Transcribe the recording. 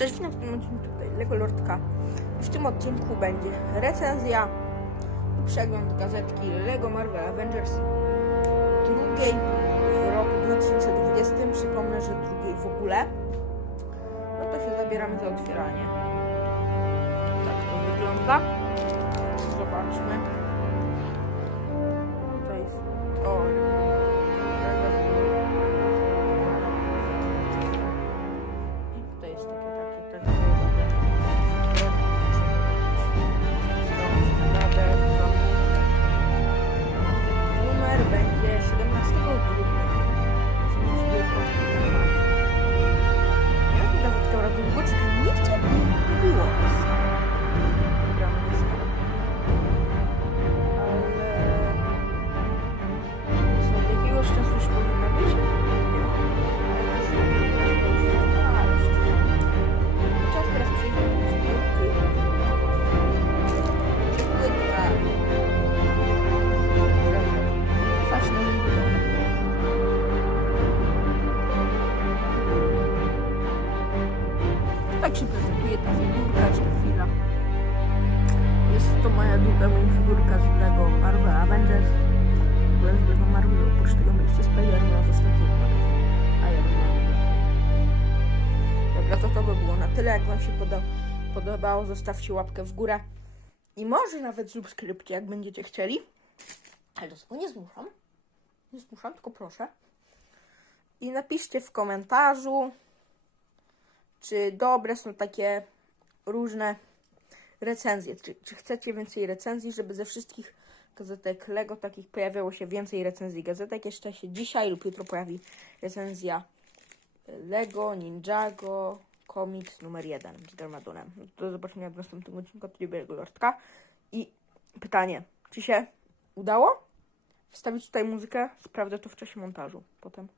Cześć, witam w tym odcinku tutaj Lego Lordka. W tym odcinku będzie recenzja i przegląd gazetki Lego Marvel Avengers drugiej w roku 2020. Przypomnę, że drugiej w ogóle. No to się zabieramy za otwieranie. Tak to wygląda. Zobaczmy. Tak się prezentuje ta figurka, czy chwila. Jest to moja druga minifigurka z Lego Marvel Avengers. W ogóle z Lego Marvel, oprócz tego mieliście Spider-Man z ostatniego magazynu. Iron Man. Dobra, to to by było na tyle. Jak Wam się poda- podobało, zostawcie łapkę w górę. I może nawet subskrypcję, jak będziecie chcieli. Ale do tego nie zmuszam. Nie zmuszam, tylko proszę. I napiszcie w komentarzu, czy dobre są takie różne recenzje. Czy, czy chcecie więcej recenzji, żeby ze wszystkich gazetek Lego takich pojawiało się więcej recenzji gazetek. Jeszcze się dzisiaj lub jutro pojawi recenzja Lego Ninjago komiks numer jeden z Garmadonem. Do zobaczenia w następnym odcinku Tribego Lordka. I pytanie, czy się udało wstawić tutaj muzykę? Sprawdzę to w czasie montażu potem.